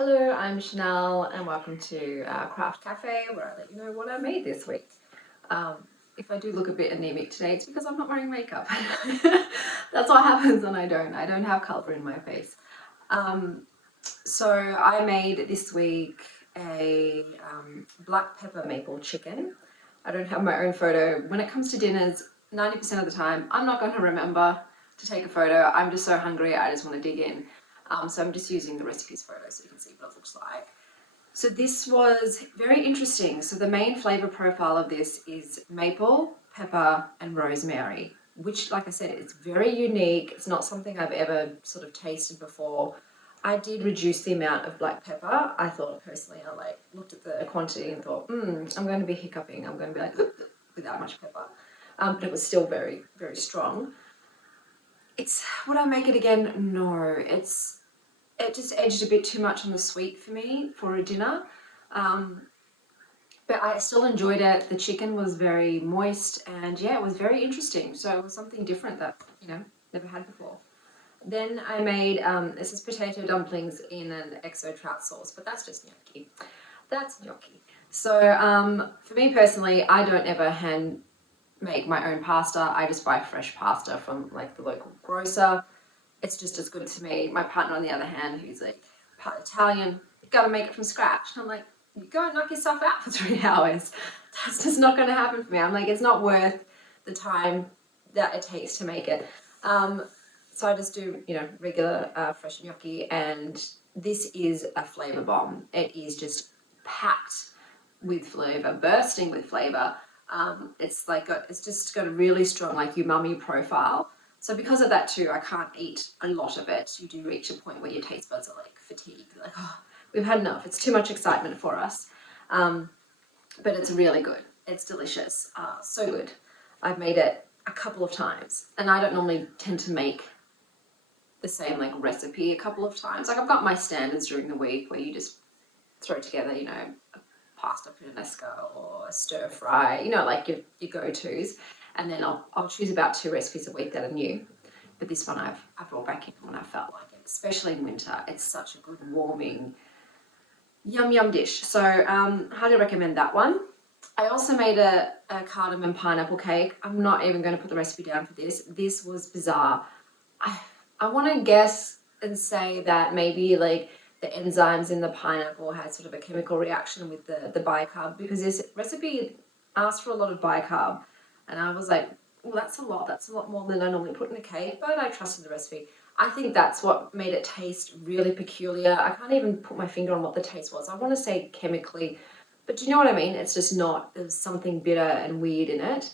Hello, I'm Chanel and welcome to Craft Cafe, where I let you know what I made this week. If I do look a bit anemic today, it's because I'm not wearing makeup. That's what happens when I don't have colour in my face. So I made this week a black pepper maple chicken. I don't have my own photo. When it comes to dinners, 90% of the time, I'm not going to remember to take a photo. I'm just so hungry, I just want to dig in. So I'm just using the recipes photo so you can see what it looks like. So this was very interesting. So the main flavor profile of this is maple, pepper, and rosemary, which, like I said, it's very unique. It's not something I've ever sort of tasted before. I did reduce the amount of black pepper. I thought personally, I looked at the quantity and thought, I'm going to be hiccuping. I'm going to be like, with that much pepper. But it was still very, very strong. Would I make it again? No, it just edged a bit too much on the sweet for me for a dinner. But I still enjoyed it. The chicken was very moist and yeah, it was very interesting. So it was something different that, never had before. Then I made, this is potato dumplings in an XO trout sauce, but that's just gnocchi. That's gnocchi. So for me personally, I don't ever hand make my own pasta. I just buy fresh pasta from like the local grocer. It's just as good to me. My partner, on the other hand, who's like part Italian, you gotta make it from scratch. And I'm like, you go and knock yourself out for 3 hours. That's just not gonna happen for me. I'm like, it's not worth the time that it takes to make it. So I just do, regular fresh gnocchi, and this is a flavor bomb. It is just packed with flavor, bursting with flavor. It's just got a really strong umami profile. So because of that too, I can't eat a lot of it. You do reach a point where your taste buds are fatigued, we've had enough. It's too much excitement for us. But it's really good. It's delicious. So good. I've made it a couple of times, and I don't normally tend to make the same recipe a couple of times. I've got my standards during the week where you just throw together, a pasta puttanesca or a stir fry, your go-tos. And then I'll choose about 2 recipes a week that are new. But this one I've brought back in when I felt like it, especially in winter. It's such a good warming, yum dish. So highly recommend that one. I also made a cardamom pineapple cake. I'm not even going to put the recipe down for this. This was bizarre. I want to guess and say that maybe the enzymes in the pineapple had sort of a chemical reaction with the bicarb, because this recipe asked for a lot of bicarb. And I was like, well, that's a lot more than I normally put in a cake, but I trusted the recipe. I think that's what made it taste really peculiar. I can't even put my finger on what the taste was. I want to say chemically, but do you know what I mean? It's just not, there's something bitter and weird in it.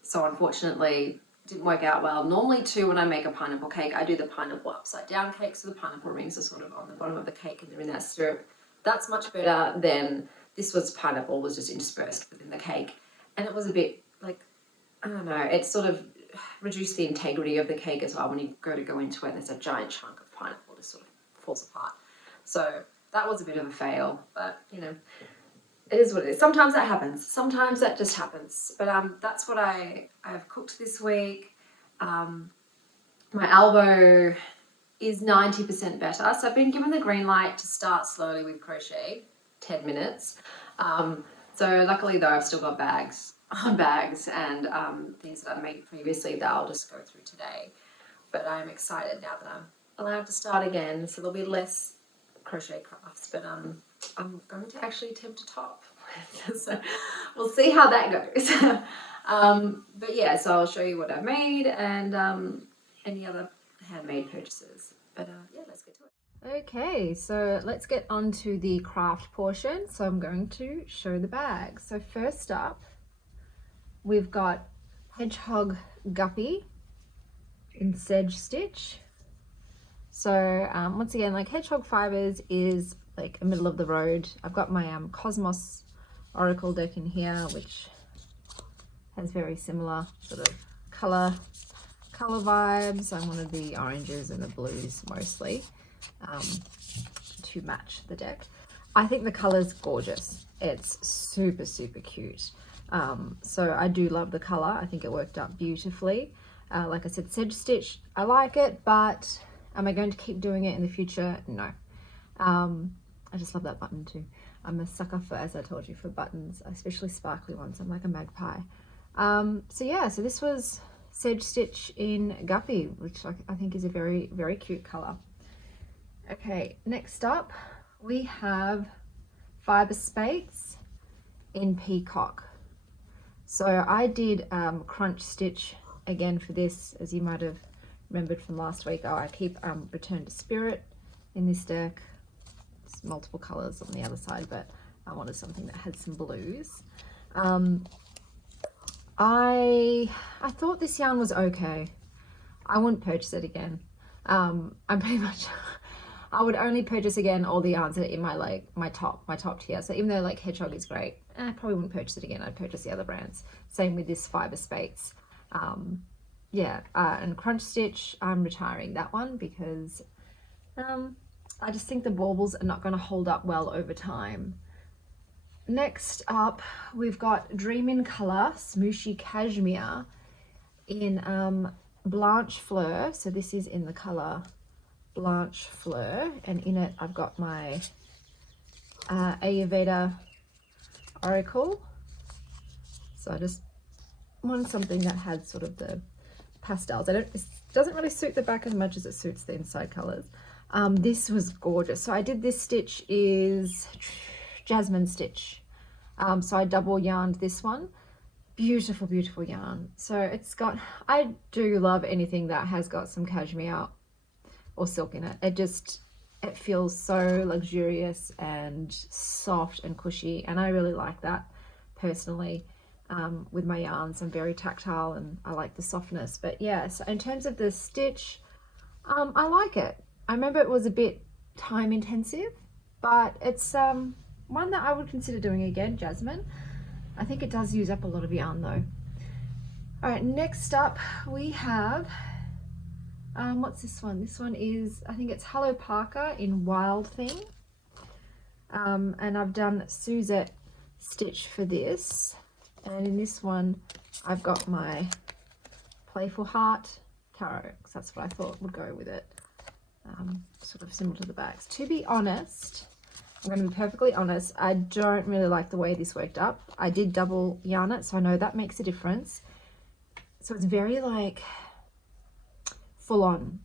So unfortunately, it didn't work out well. Normally too, when I make a pineapple cake, I do the pineapple upside down cake, so the pineapple rings are sort of on the bottom of the cake and they're in that syrup. That's much better than this. Pineapple was just interspersed within the cake. And it was a bit I don't know, it sort of reduced the integrity of the cake as well. When you go into it, there's a giant chunk of pineapple just sort of falls apart. So that was a bit of a fail, but it is what it is. Sometimes that happens. Sometimes that just happens. But that's what I've cooked this week. My elbow is 90% better. So I've been given the green light to start slowly with crochet, 10 minutes. So luckily though, I've still got bags and things that I've made previously that I'll just go through today. But I'm excited now that I'm allowed to start again. So there'll be less crochet crafts, but I'm going to actually attempt to top. So we'll see how that goes. But yeah, so I'll show you what I made and any other handmade purchases. But yeah, let's get to it. Okay, so let's get on to the craft portion. So I'm going to show the bag. So first up, we've got Hedgehog Guppy in Sedge Stitch. So once again, Hedgehog Fibers is a middle of the road. I've got my Cosmos Oracle deck in here, which has very similar sort of color vibes. I wanted the oranges and the blues mostly to match the deck. I think the color's gorgeous. It's super cute. So I do love the color. I think it worked out beautifully. Like I said, Sedge Stitch, I like it, but am I going to keep doing it in the future? No. I just love that button too. I'm a sucker for, as I told you, for buttons, especially sparkly ones. I'm like a magpie. So yeah, so this was Sedge Stitch in Guppy, which I think is a very, very cute color. Okay, next up we have Fiber Spades in Peacock. So I did crunch stitch again for this, as you might have remembered from last week. Oh, I keep Return to Spirit in this deck. It's multiple colors on the other side, but I wanted something that had some blues. I thought this yarn was okay. I wouldn't purchase it again. I'm pretty much I would only purchase again all the yarns that are in my top tier. So even though like Hedgehog is great, I probably wouldn't purchase it again. I'd purchase the other brands. Same with this Fiber Spades. And Crunch Stitch, I'm retiring that one because I just think the baubles are not going to hold up well over time. Next up, we've got Dream in Colour Smooshy Cashmere in Blanche Fleur. So this is in the colour Blanche Fleur, and in it I've got my Ayurveda Oracle. So I just wanted something that had sort of the pastels. It doesn't really suit the back as much as it suits the inside colours. This was gorgeous. So I did this stitch is Jasmine Stitch. So I double yarned this one. Beautiful, beautiful yarn. So it's got, I do love anything that has got some cashmere or silk in it. It feels so luxurious and soft and cushy, and I really like that personally. With my yarns, I'm very tactile and I like the softness. But yeah, so in terms of the stitch, I like it. I remember it was a bit time intensive, but it's one that I would consider doing again. Jasmine, I think it does use up a lot of yarn though. All right, next up we have what's this one? This one is, I think it's Hello Parker in Wild Thing, and I've done Suzette Stitch for this, and in this one I've got my Playful Heart Tarot, because that's what I thought would go with it. Sort of similar to the bags. To be honest, I'm going to be perfectly honest, I don't really like the way this worked up. I did double yarn it, so I know that makes a difference. So it's very like full on,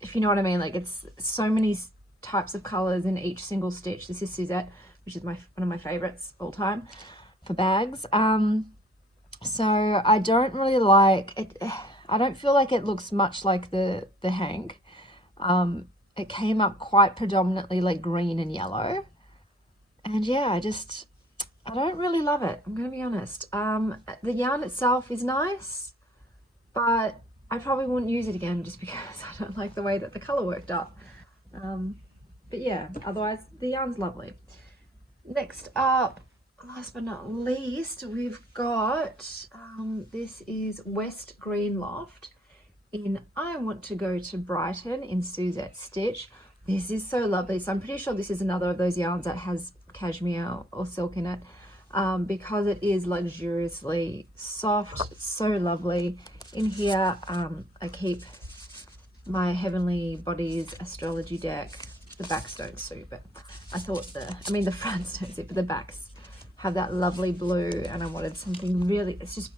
if you know what I mean. Like it's so many types of colors in each single stitch. This is Suzette, which is one of my favorites all time for bags. So I don't really like it. I don't feel like it looks much like the Hank. It came up quite predominantly like green and yellow, and yeah, I don't really love it. I'm gonna be honest. The yarn itself is nice, but I probably wouldn't use it again just because I don't like the way that the color worked up. But yeah, otherwise the yarn's lovely. Next up, last but not least, we've got this is West Green Loft in I Want to Go to Brighton in Suzette Stitch. This is so lovely. So I'm pretty sure this is another of those yarns that has cashmere or silk in it, because it is luxuriously soft, so lovely. In here I keep my Heavenly Bodies astrology deck. The backs don't suit, but I thought the fronts don't suit, but the backs have that lovely blue, and I wanted something really, it's just,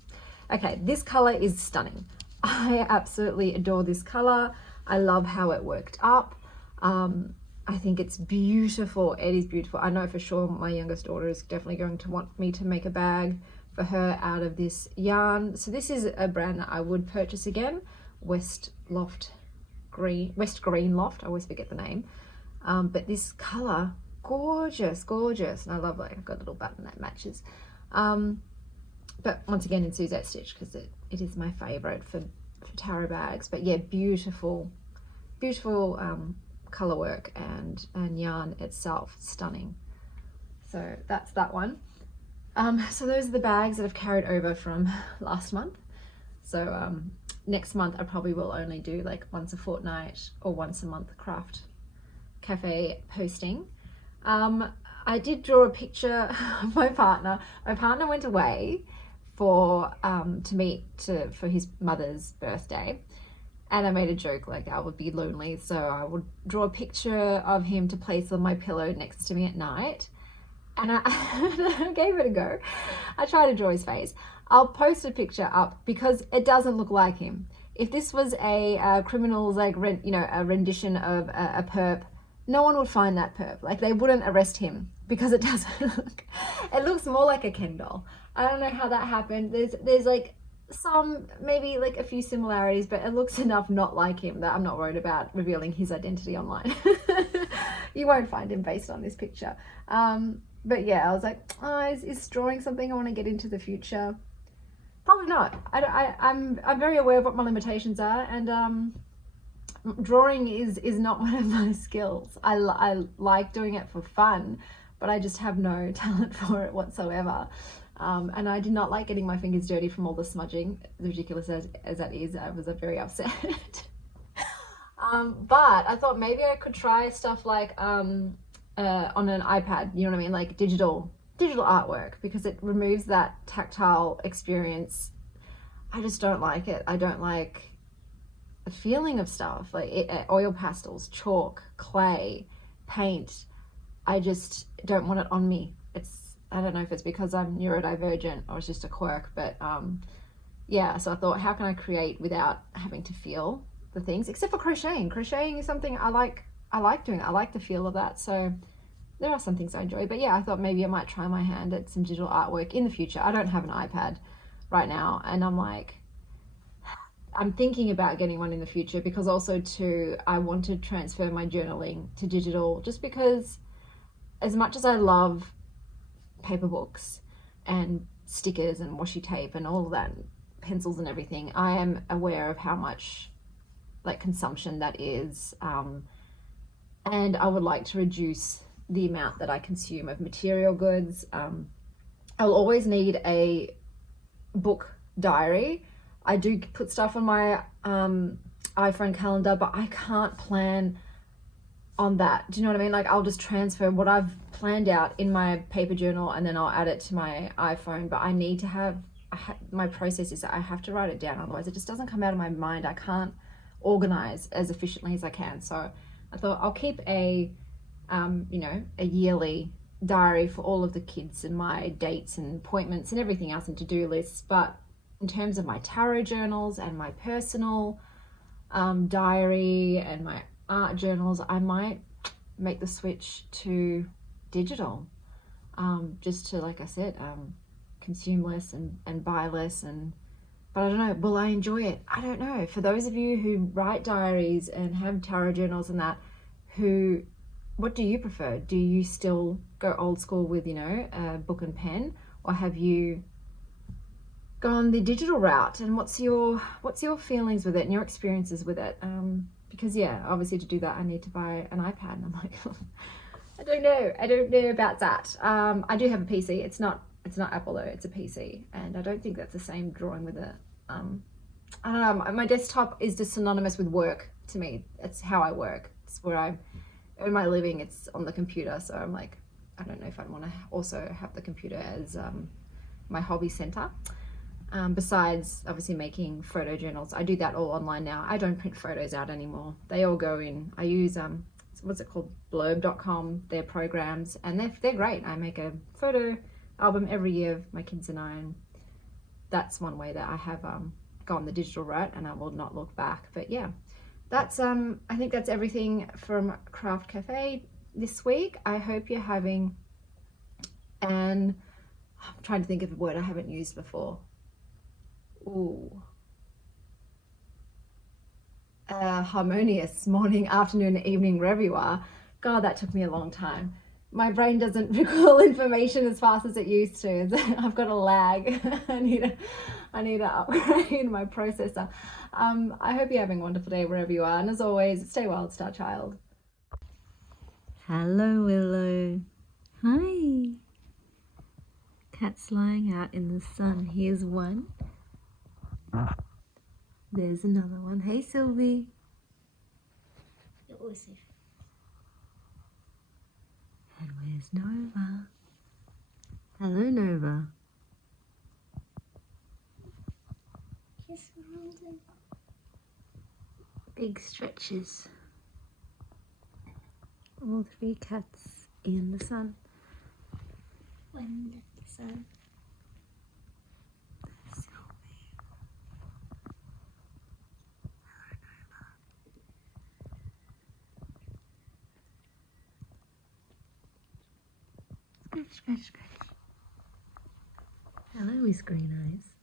okay, this color is stunning. I absolutely adore this color. I love how it worked up. I think it's beautiful. It is beautiful. I know for sure my youngest daughter is definitely going to want me to make a bag for her out of this yarn. So this is a brand that I would purchase again, West Green Loft. I always forget the name. But this color, gorgeous, gorgeous. And I love, like, I've got a little button that matches. But once again in Suzette Stitch, because it is my favorite for tarot bags. But yeah, beautiful, beautiful color work and yarn itself, stunning. So that's that one. So those are the bags that I've carried over from last month. So next month I probably will only do like once a fortnight or once a month craft cafe posting. I did draw a picture of my partner. My partner went away for his mother's birthday, And I made a joke like I would be lonely, so I would draw a picture of him to place on my pillow next to me at night. And I gave it a go. I tried to draw his face. I'll post a picture up because it doesn't look like him. If this was a criminal's like a rendition of a perp, no one would find that perp. Like they wouldn't arrest him because it doesn't look. It looks more like a Ken doll. I don't know how that happened. There's like some, maybe like a few similarities, but it looks enough not like him that I'm not worried about revealing his identity online. You won't find him based on this picture. But yeah, I was like, oh, is drawing something I want to get into the future? Probably not. I'm very aware of what my limitations are, and drawing is not one of my skills. I like doing it for fun, but I just have no talent for it whatsoever. And I did not like getting my fingers dirty from all the smudging, as ridiculous as that is. I was very upset. But I thought maybe I could try stuff like on an iPad, you know what I mean, like digital artwork, because it removes that tactile experience. I just don't like it. I don't like the feeling of stuff like oil pastels, chalk, clay, paint. I just don't want it on me. I don't know if it's because I'm neurodivergent or it's just a quirk, but yeah, so I thought, how can I create without having to feel the things, except for crocheting. Crocheting is something I like doing. I like the feel of that. So there are some things I enjoy, but yeah, I thought maybe I might try my hand at some digital artwork in the future. I don't have an iPad right now, and I'm thinking about getting one in the future, because also too, I want to transfer my journaling to digital, just because as much as I love paper books and stickers and washi tape and all of that, pencils and everything, I am aware of how much like consumption that is, and I would like to reduce the amount that I consume of material goods. I'll always need a book diary. I do put stuff on my iPhone calendar, but I can't plan on that. Do you know what I mean? Like I'll just transfer what I've planned out in my paper journal and then I'll add it to my iPhone, but I need to have, my process is that I have to write it down, otherwise it just doesn't come out of my mind. I can't organize as efficiently as I can. So I thought I'll keep a yearly diary for all of the kids and my dates and appointments and everything else and to-do lists. But in terms of my tarot journals and my personal diary and my art journals, I might make the switch to digital, just to, like I said, consume less and buy less. But I don't know, will I enjoy it? I don't know. For those of you who write diaries and have tarot journals and that, what do you prefer? Do you still go old school with, a book and pen, or have you gone the digital route? And what's your feelings with it and your experiences with it? Because yeah, obviously to do that I need to buy an iPad, and I'm like, I don't know about that. I do have a PC. It's not Apple though, it's a PC, and I don't think that's the same drawing with it. I don't know, my desktop is just synonymous with work to me. It's how I work. It's where I earn my living. It's on the computer, so I'm like, I don't know if I'd want to also have the computer as my hobby center. Besides obviously making photo journals, I do that all online now. I don't print photos out anymore. They all go in. I use what's it called, blurb.com, their programs, and they're great. I make a photo album every year of my kids and I, and that's one way that I have gone the digital route, and I will not look back. But yeah, that's I think that's everything from Craft Cafe this week. I hope you're having I'm trying to think of a word I haven't used before. Harmonious morning, afternoon, evening, wherever you are. God, that took me a long time. My brain doesn't recall information as fast as it used to. I've got a lag. I need to upgrade my processor. I hope you're having a wonderful day wherever you are, and as always, stay wild, star child. Hello, Willow. Hi. Cat's lying out in the sun. Here's one. There's another one. Hey, Sylvie. And where's Nova? Hello, Nova. Big stretches. All 3 cats in the sun. When left the sun. Scratch, scratch, scratch. Hello, Miss Green Eyes.